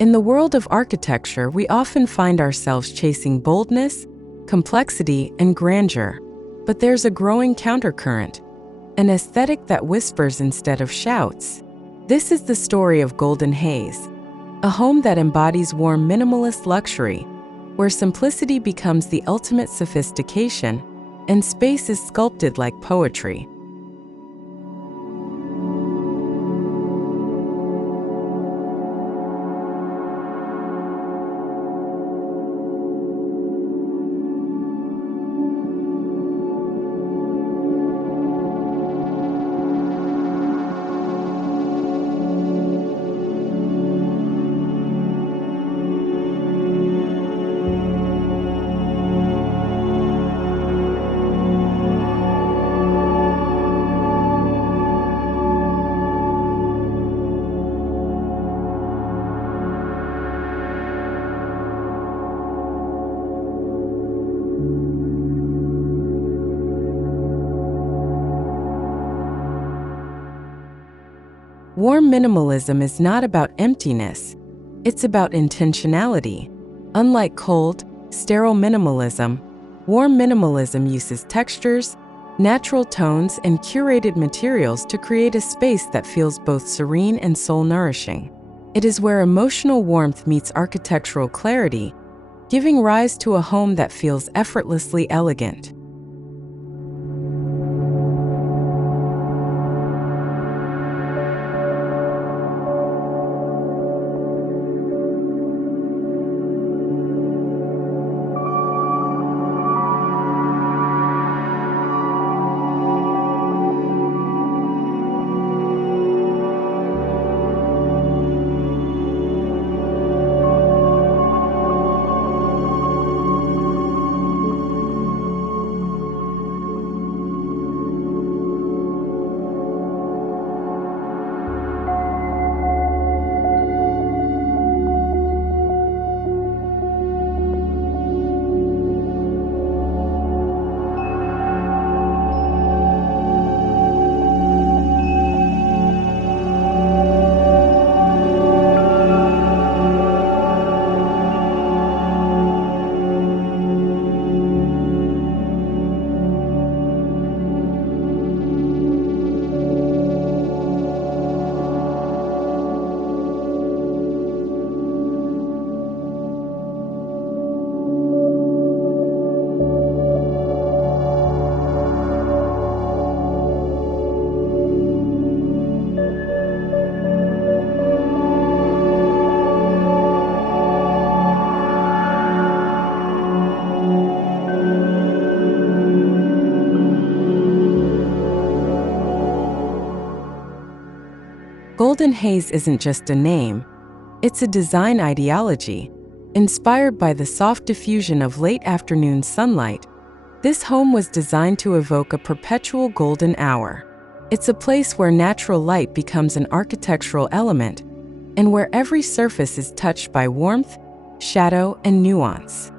In the world of architecture, we often find ourselves chasing boldness, complexity, and grandeur. But there's a growing countercurrent, an aesthetic that whispers instead of shouts. This is the story of Golden Haze, a home that embodies warm minimalist luxury, where simplicity becomes the ultimate sophistication and space is sculpted like poetry. Warm minimalism is not about emptiness, it's about intentionality. Unlike cold, sterile minimalism, warm minimalism uses textures, natural tones, and curated materials to create a space that feels both serene and soul-nourishing. It is where emotional warmth meets architectural clarity, giving rise to a home that feels effortlessly elegant. Golden Haze isn't just a name, it's a design ideology. Inspired by the soft diffusion of late afternoon sunlight, this home was designed to evoke a perpetual golden hour. It's a place where natural light becomes an architectural element, and where every surface is touched by warmth, shadow, and nuance.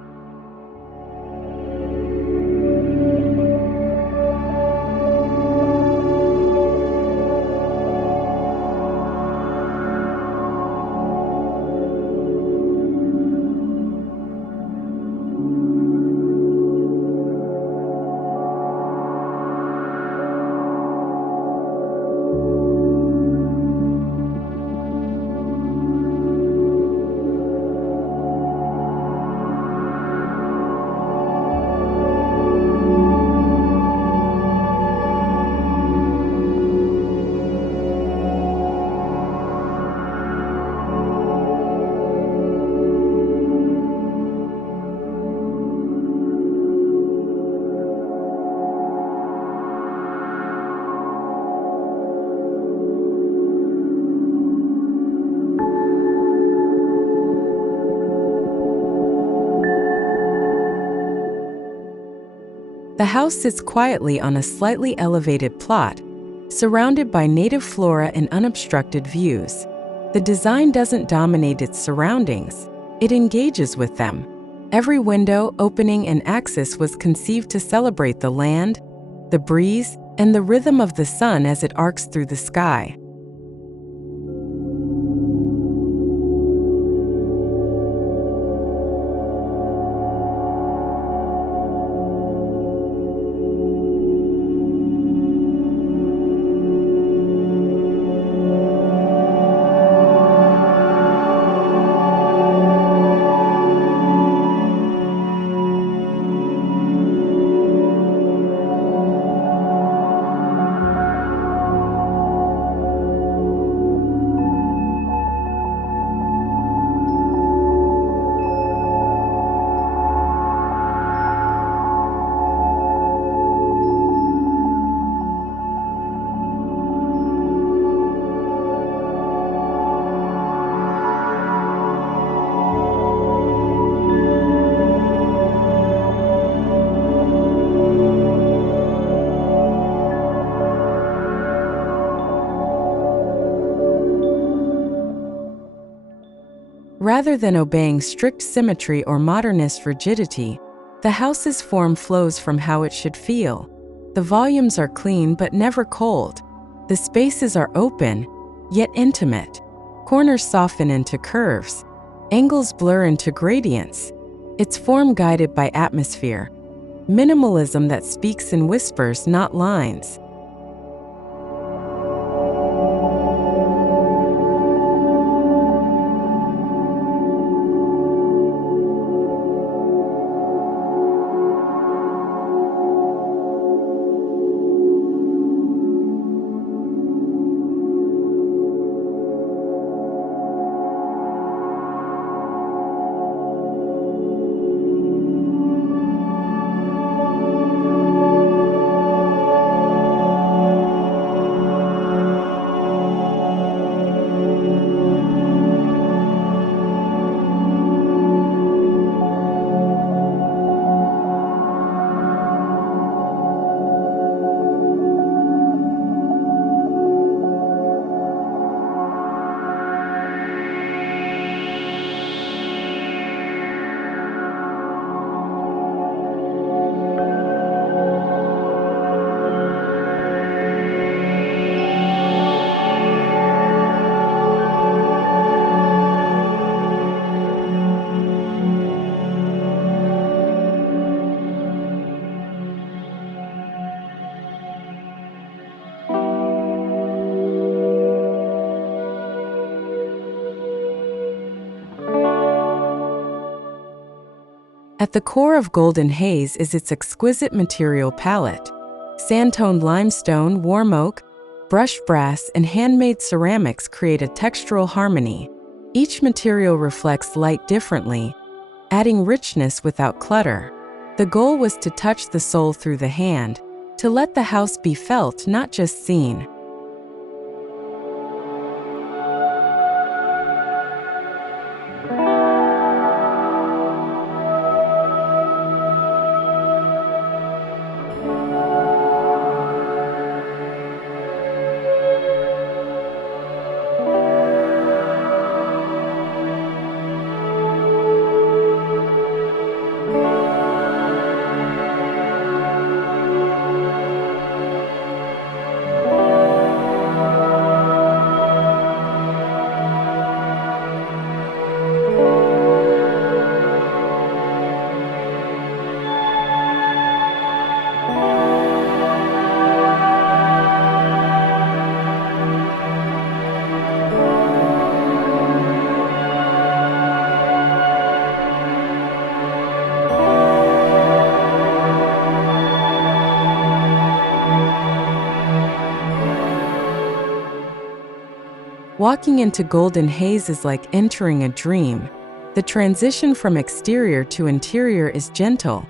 The house sits quietly on a slightly elevated plot, surrounded by native flora and unobstructed views. The design doesn't dominate its surroundings, it engages with them. Every window, opening, and axis was conceived to celebrate the land, the breeze, and the rhythm of the sun as it arcs through the sky. Rather than obeying strict symmetry or modernist rigidity, the house's form flows from how it should feel. The volumes are clean but never cold. The spaces are open, yet intimate. Corners soften into curves. Angles blur into gradients. Its form guided by atmosphere. Minimalism that speaks in whispers, not lines. At the core of Golden Haze is its exquisite material palette. Sand-toned limestone, warm oak, brushed brass, and handmade ceramics create a textural harmony. Each material reflects light differently, adding richness without clutter. The goal was to touch the soul through the hand, to let the house be felt, not just seen. Walking into Golden Haze is like entering a dream. The transition from exterior to interior is gentle,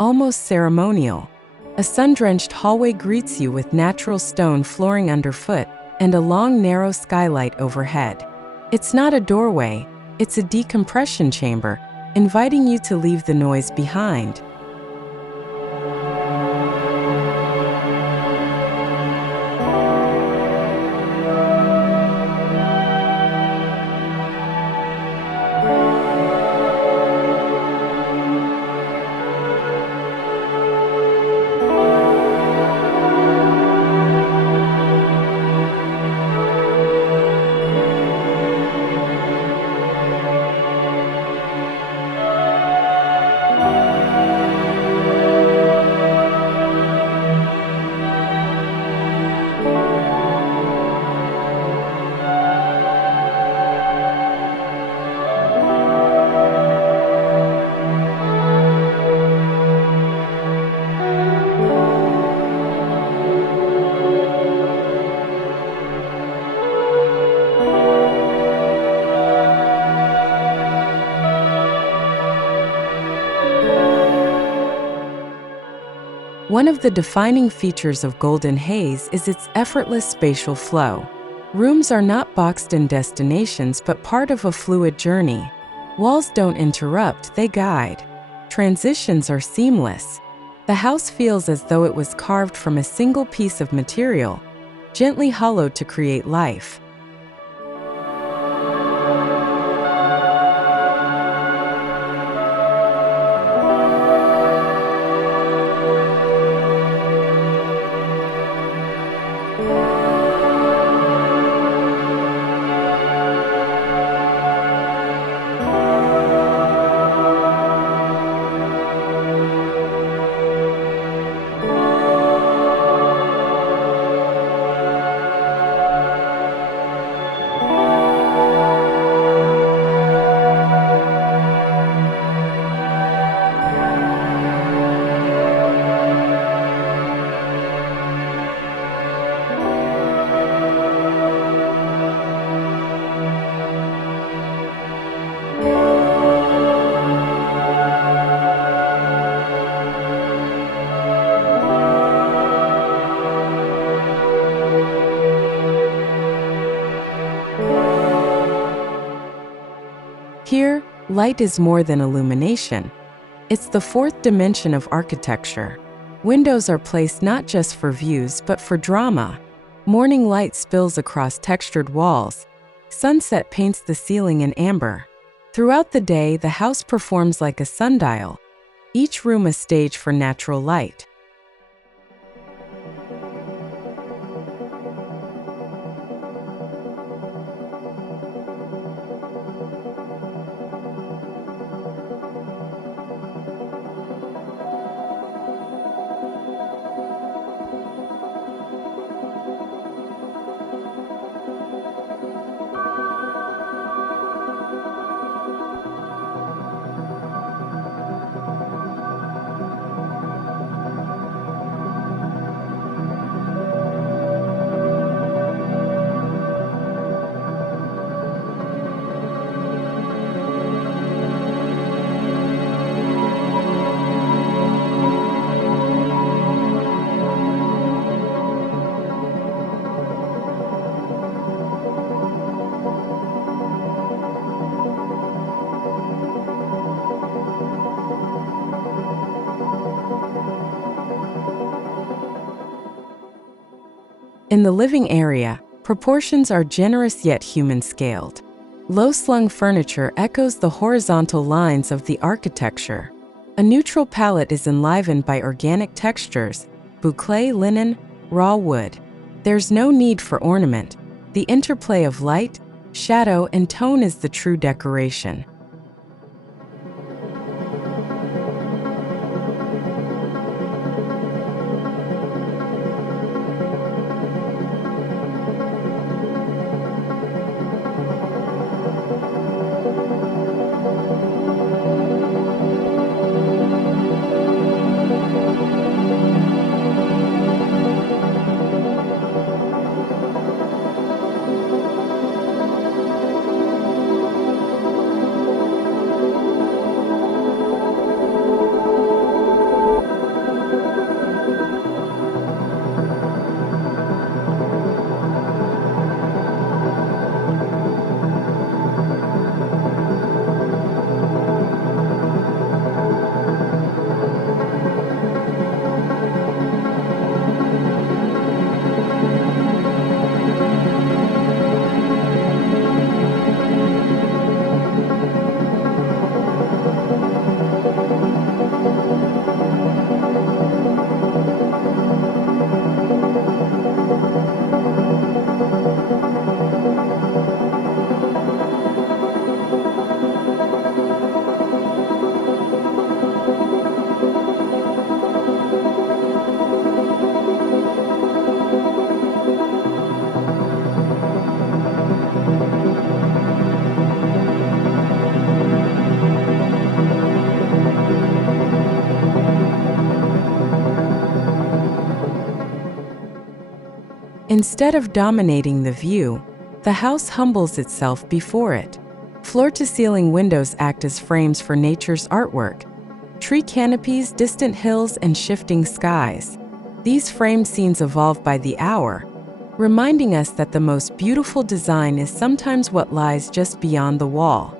almost ceremonial. A sun-drenched hallway greets you with natural stone flooring underfoot and a long, narrow skylight overhead. It's not a doorway, it's a decompression chamber, inviting you to leave the noise behind. One of the defining features of Golden Haze is its effortless spatial flow. Rooms are not boxed-in destinations but part of a fluid journey. Walls don't interrupt, they guide. Transitions are seamless. The house feels as though it was carved from a single piece of material, gently hollowed to create life. Light is more than illumination. It's the fourth dimension of architecture. Windows are placed not just for views but for drama. Morning light spills across textured walls. Sunset paints the ceiling in amber. Throughout the day, the house performs like a sundial, each room a stage for natural light. In the living area, proportions are generous yet human-scaled. Low-slung furniture echoes the horizontal lines of the architecture. A neutral palette is enlivened by organic textures, boucle linen, raw wood. There's no need for ornament. The interplay of light, shadow, and tone is the true decoration. Instead of dominating the view, the house humbles itself before it. Floor-to-ceiling windows act as frames for nature's artwork. Tree canopies, distant hills, and shifting skies. These frame scenes evolve by the hour, reminding us that the most beautiful design is sometimes what lies just beyond the wall.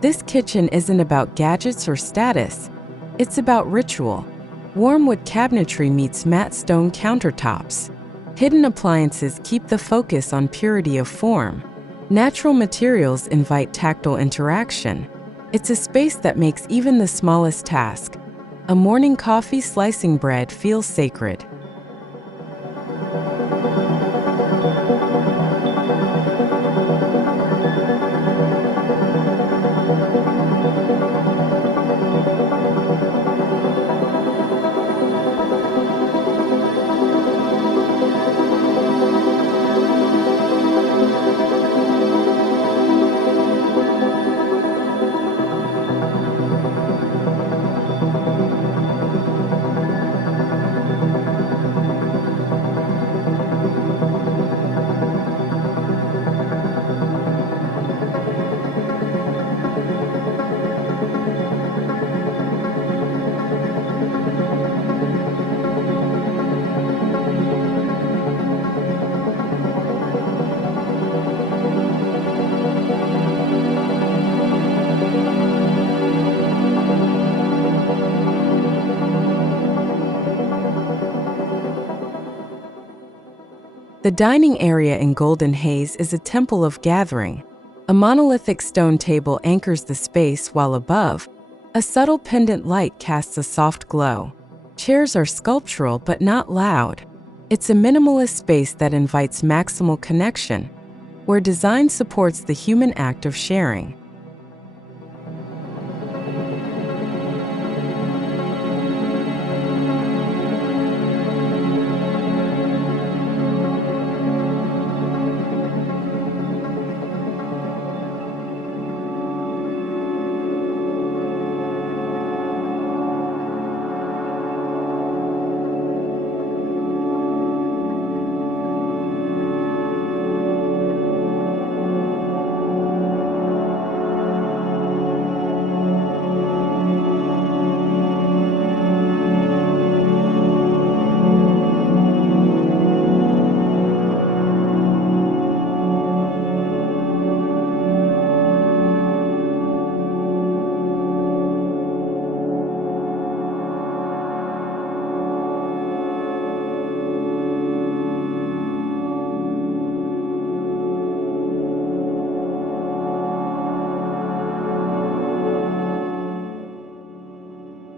This kitchen isn't about gadgets or status. It's about ritual. Warm wood cabinetry meets matte stone countertops. Hidden appliances keep the focus on purity of form. Natural materials invite tactile interaction. It's a space that makes even the smallest task, a morning coffee slicing bread, feels sacred. The dining area in Golden Haze is a temple of gathering. A monolithic stone table anchors the space, while above, a subtle pendant light casts a soft glow. Chairs are sculptural but not loud. It's a minimalist space that invites maximal connection, where design supports the human act of sharing.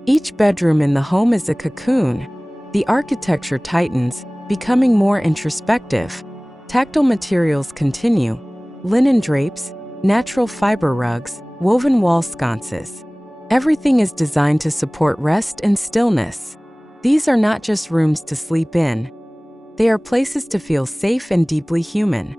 Each bedroom in the home is a cocoon. The architecture tightens, becoming more introspective. Tactile materials continue: linen drapes, natural fiber rugs, woven wall sconces. Everything is designed to support rest and stillness. These are not just rooms to sleep in. They are places to feel safe and deeply human.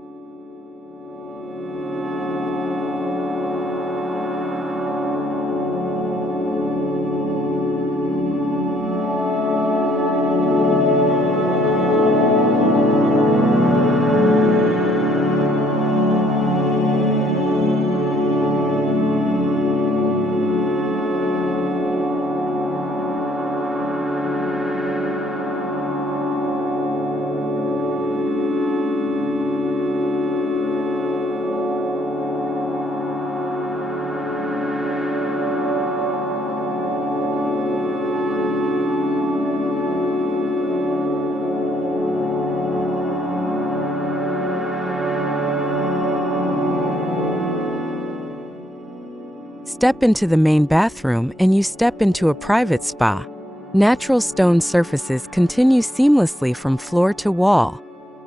Step into the main bathroom and you step into a private spa. Natural stone surfaces continue seamlessly from floor to wall.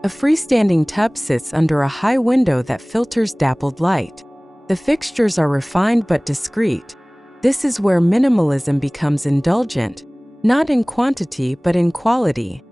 A freestanding tub sits under a high window that filters dappled light. The fixtures are refined but discreet. This is where minimalism becomes indulgent, not in quantity but in quality.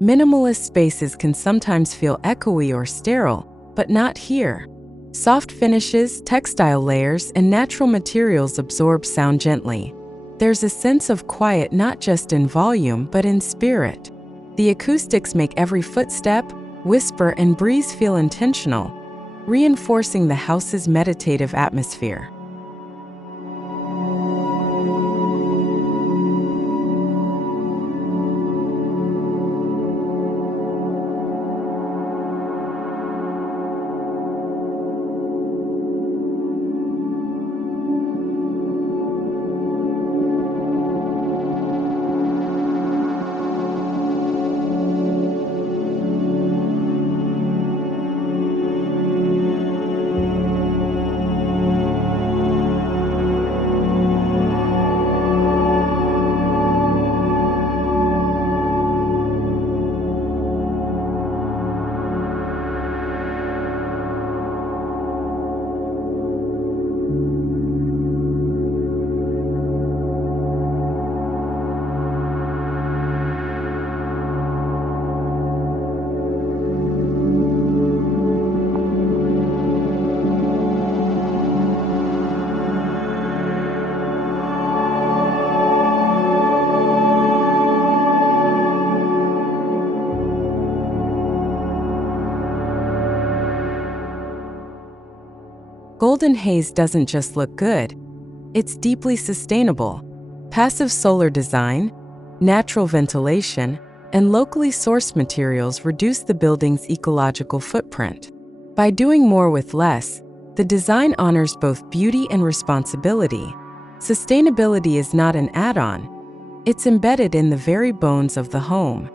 Minimalist spaces can sometimes feel echoey or sterile, but not here. Soft finishes, textile layers, and natural materials absorb sound gently. There's a sense of quiet not just in volume but in spirit. The acoustics make every footstep, whisper, and breeze feel intentional, reinforcing the house's meditative atmosphere. Golden haze doesn't just look good, it's deeply sustainable. Passive solar design, natural ventilation, and locally sourced materials reduce the building's ecological footprint. By doing more with less, the design honors both beauty and responsibility. Sustainability is not an add-on, it's embedded in the very bones of the home.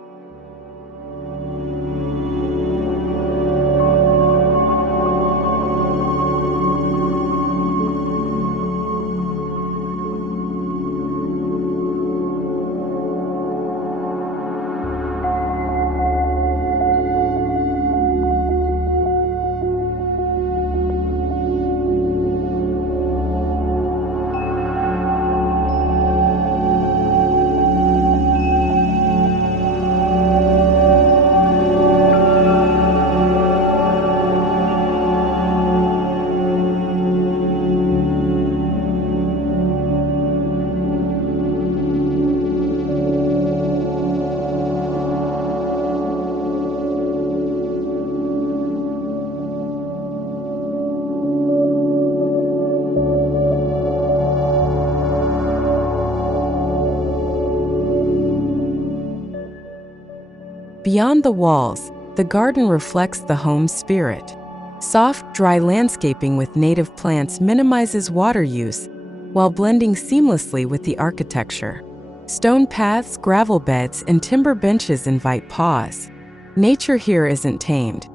Beyond the walls, the garden reflects the home's spirit. Soft, dry landscaping with native plants minimizes water use while blending seamlessly with the architecture. Stone paths, gravel beds, and timber benches invite pause. Nature here isn't tamed.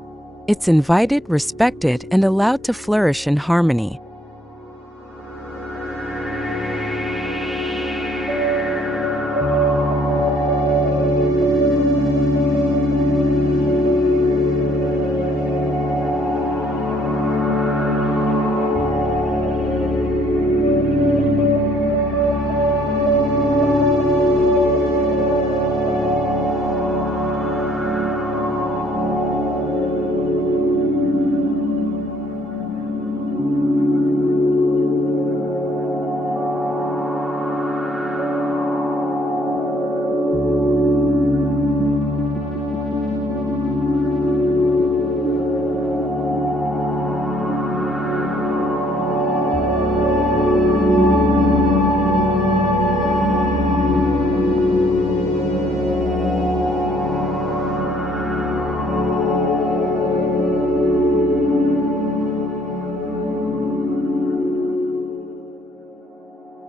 It's invited, respected, and allowed to flourish in harmony.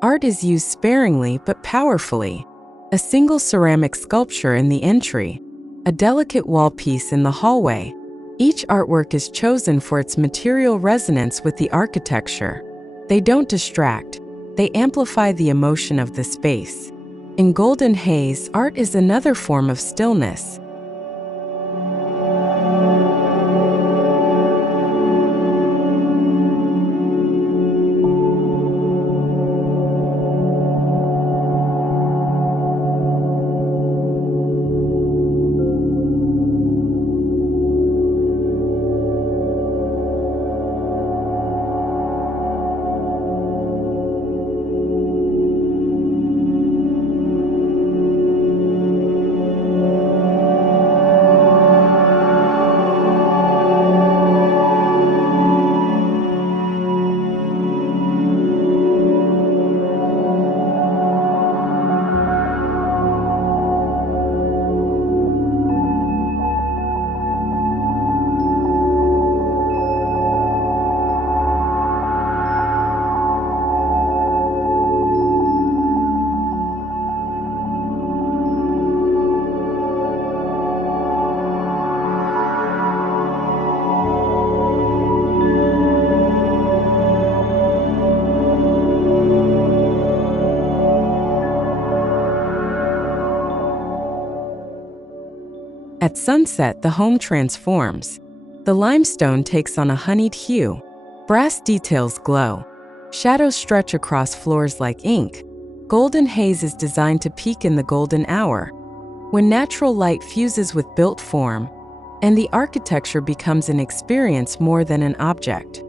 Art is used sparingly but powerfully. A single ceramic sculpture in the entry, a delicate wall piece in the hallway. Each artwork is chosen for its material resonance with the architecture. They don't distract, they amplify the emotion of the space. In Golden Haze, art is another form of stillness. At sunset, the home transforms. The limestone takes on a honeyed hue. Brass details glow. Shadows stretch across floors like ink. Golden haze is designed to peak in the golden hour, when natural light fuses with built form, and the architecture becomes an experience more than an object.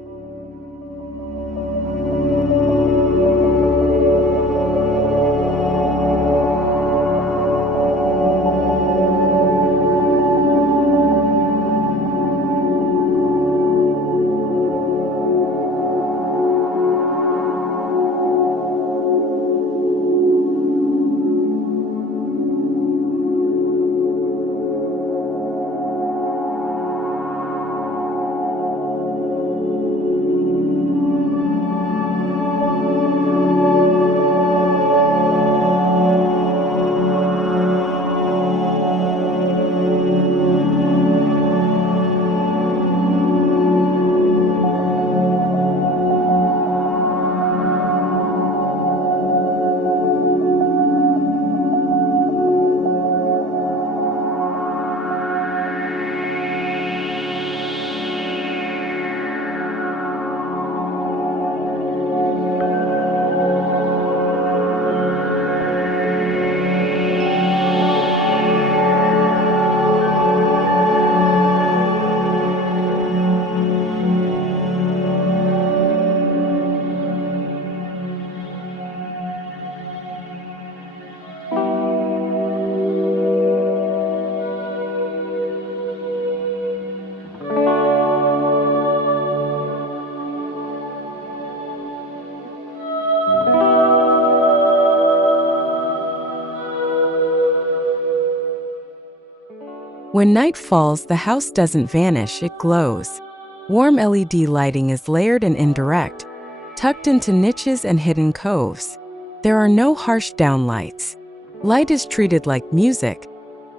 When night falls, the house doesn't vanish, it glows. Warm LED lighting is layered and indirect, tucked into niches and hidden coves. There are no harsh downlights. Light is treated like music,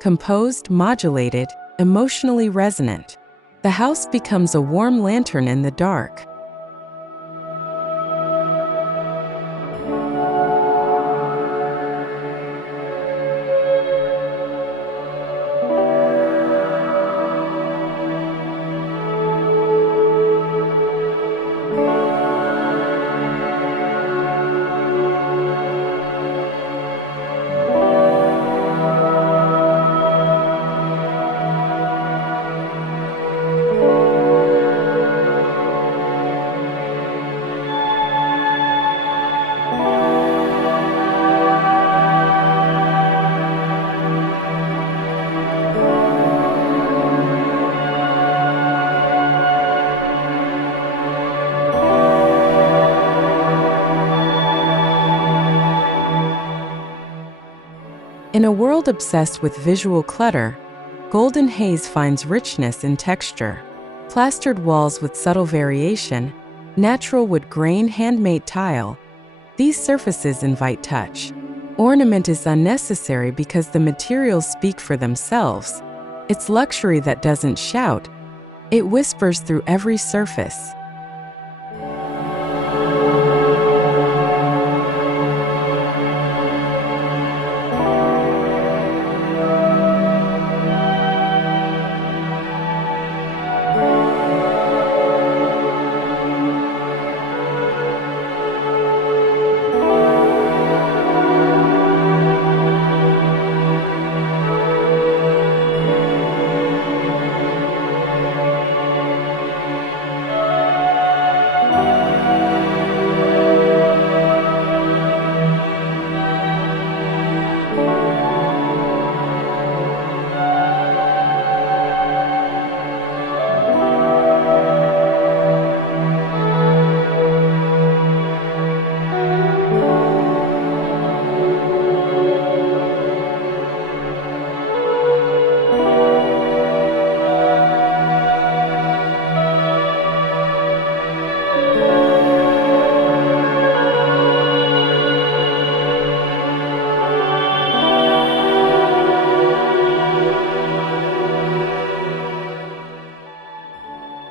composed, modulated, emotionally resonant. The house becomes a warm lantern in the dark. In a world obsessed with visual clutter, golden haze finds richness in texture. Plastered walls with subtle variation, natural wood grain, handmade tile. These surfaces invite touch. Ornament is unnecessary because the materials speak for themselves. It's luxury that doesn't shout. It whispers through every surface.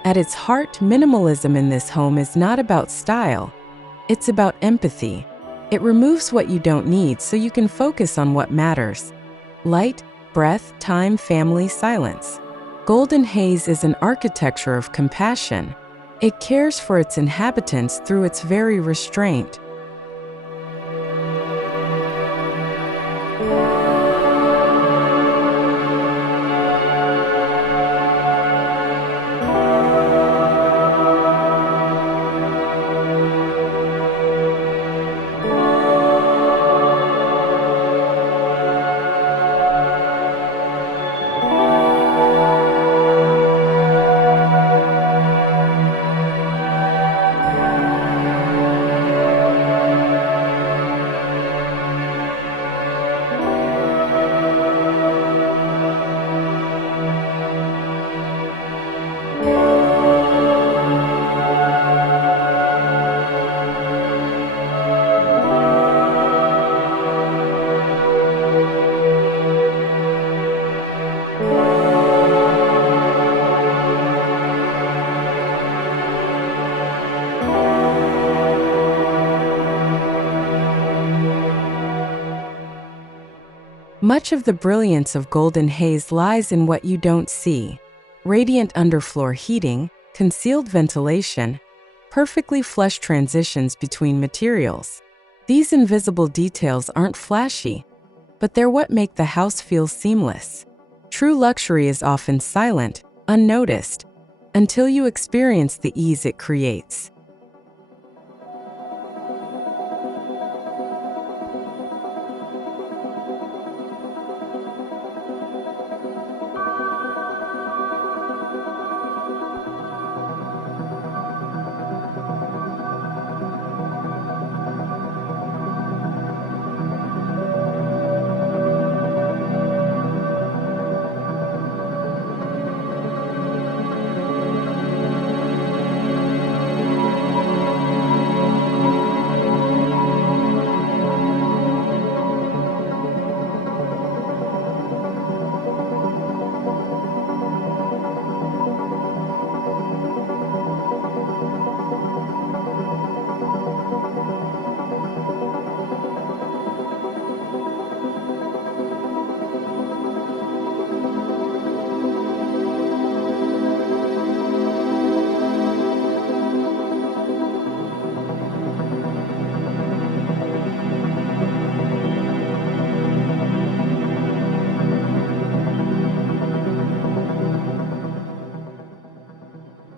At its heart, minimalism in this home is not about style. It's about empathy. It removes what you don't need so you can focus on what matters. Light, breath, time, family, silence. Golden Haze is an architecture of compassion. It cares for its inhabitants through its very restraint. Much of the brilliance of Golden Haze lies in what you don't see. Radiant underfloor heating, concealed ventilation, perfectly flush transitions between materials. These invisible details aren't flashy, but they're what make the house feel seamless. True luxury is often silent, unnoticed, until you experience the ease it creates.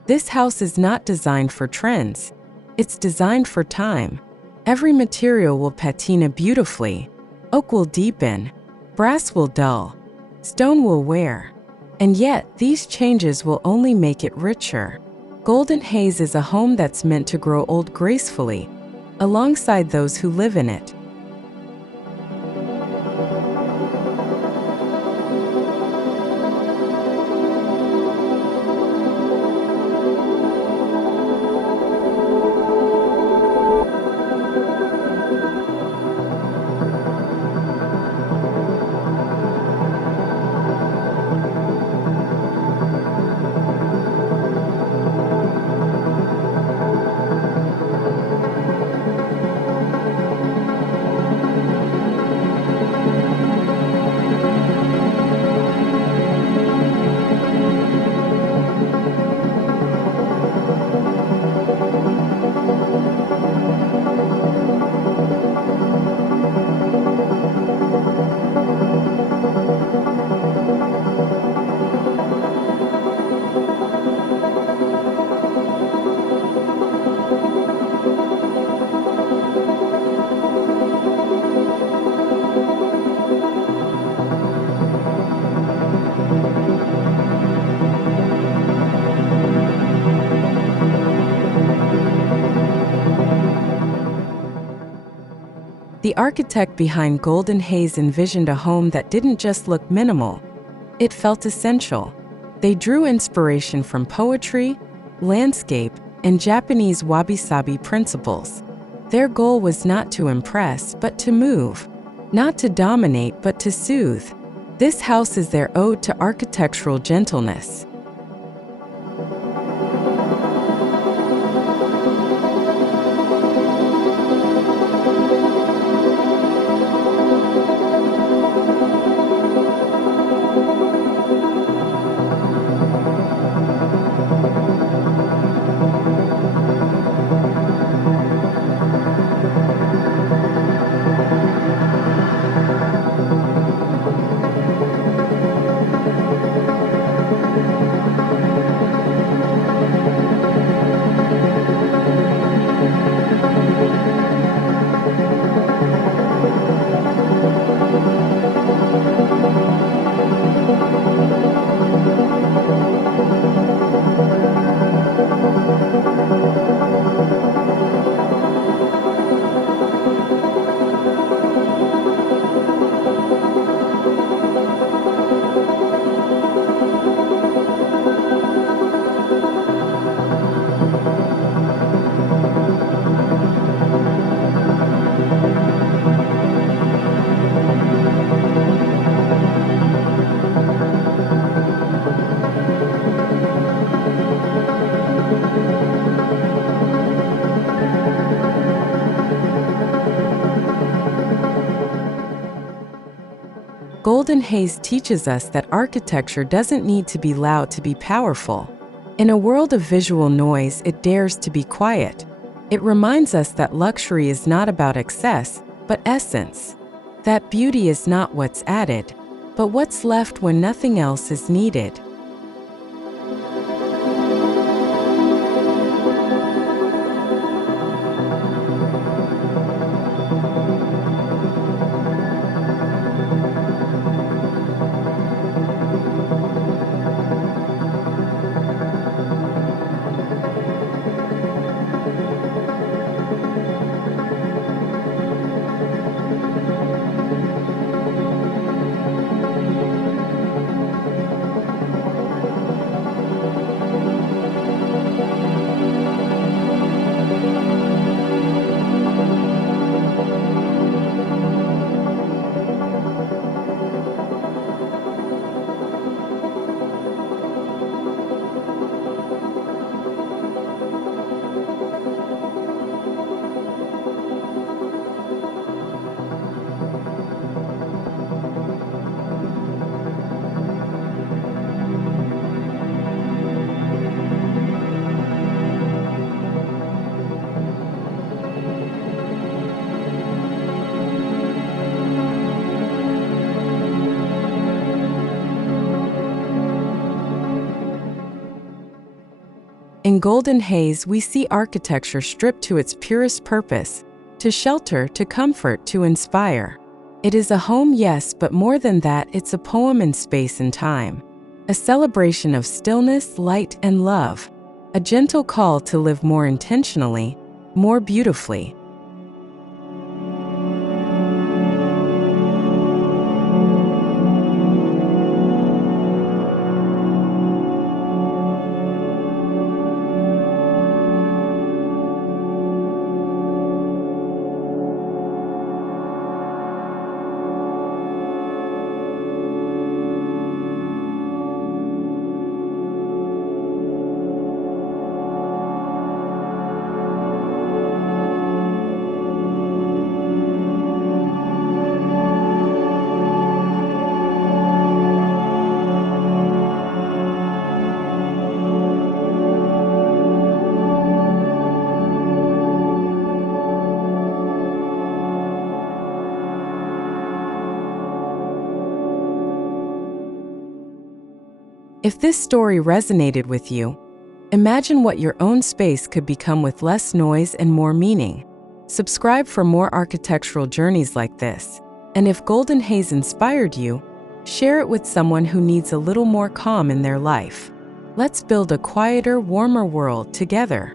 This house is not designed for trends. It's designed for time. Every material will patina beautifully. Oak will deepen. Brass will dull. Stone will wear. And yet, these changes will only make it richer. Golden Haze is a home that's meant to grow old gracefully, alongside those who live in it. The architect behind Golden Haze envisioned a home that didn't just look minimal, it felt essential. They drew inspiration from poetry, landscape, and Japanese wabi-sabi principles. Their goal was not to impress, but to move. Not to dominate, but to soothe. This house is their ode to architectural gentleness. Golden Haze teaches us that architecture doesn't need to be loud to be powerful. In a world of visual noise, it dares to be quiet. It reminds us that luxury is not about excess, but essence. That beauty is not what's added, but what's left when nothing else is needed. In Golden Haze, we see architecture stripped to its purest purpose, to shelter, to comfort, to inspire. It is a home, yes, but more than that, it's a poem in space and time. A celebration of stillness, light, and love. A gentle call to live more intentionally, more beautifully. If this story resonated with you, imagine what your own space could become with less noise and more meaning. Subscribe for more architectural journeys like this. And if Golden Haze inspired you, share it with someone who needs a little more calm in their life. Let's build a quieter, warmer world together.